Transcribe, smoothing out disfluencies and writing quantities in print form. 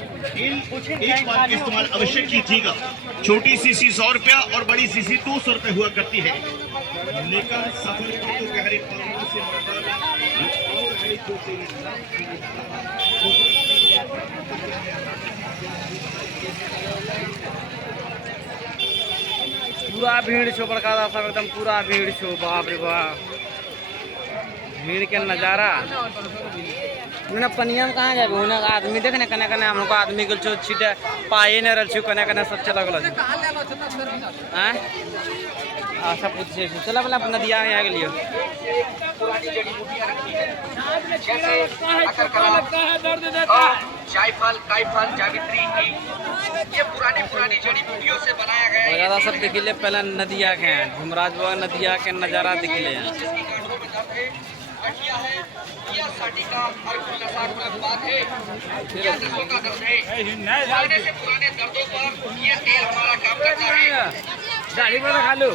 एक बार इस्तेमाल अवश्य कीजिएगा। छोटी सीसी 100 रुपया और बड़ी सीसी 200 रुपये हुआ करती है, लेकिन सफर की तो गहरे पहाड़ों से और है जो पूरा भीड़ छो बड़का सब एकदम पूरा भीड़ छो। बाप रे बाप, भीड़ के नजारा। मैंने पनिया में कहाँ जाए होने आदमी देखने कने कने हमको आदमी के छो छीटे पाए नहीं रह छो कने कने सब चला गल हैं आशा पूछे चला वाला नदिया यहाँ के लिए जायफल, कायफल, जावित्री ये पुरानी जड़ी बूटियों से बनाया गया है। ज्यादा सब दिखिले पहले नदिया के हैं, झुमराज बाबा नदिया के नजारा दिखिले हैं। पुराने दर्दों पर ये तेल हमारा काम करता है। गाड़ी पर खा लो।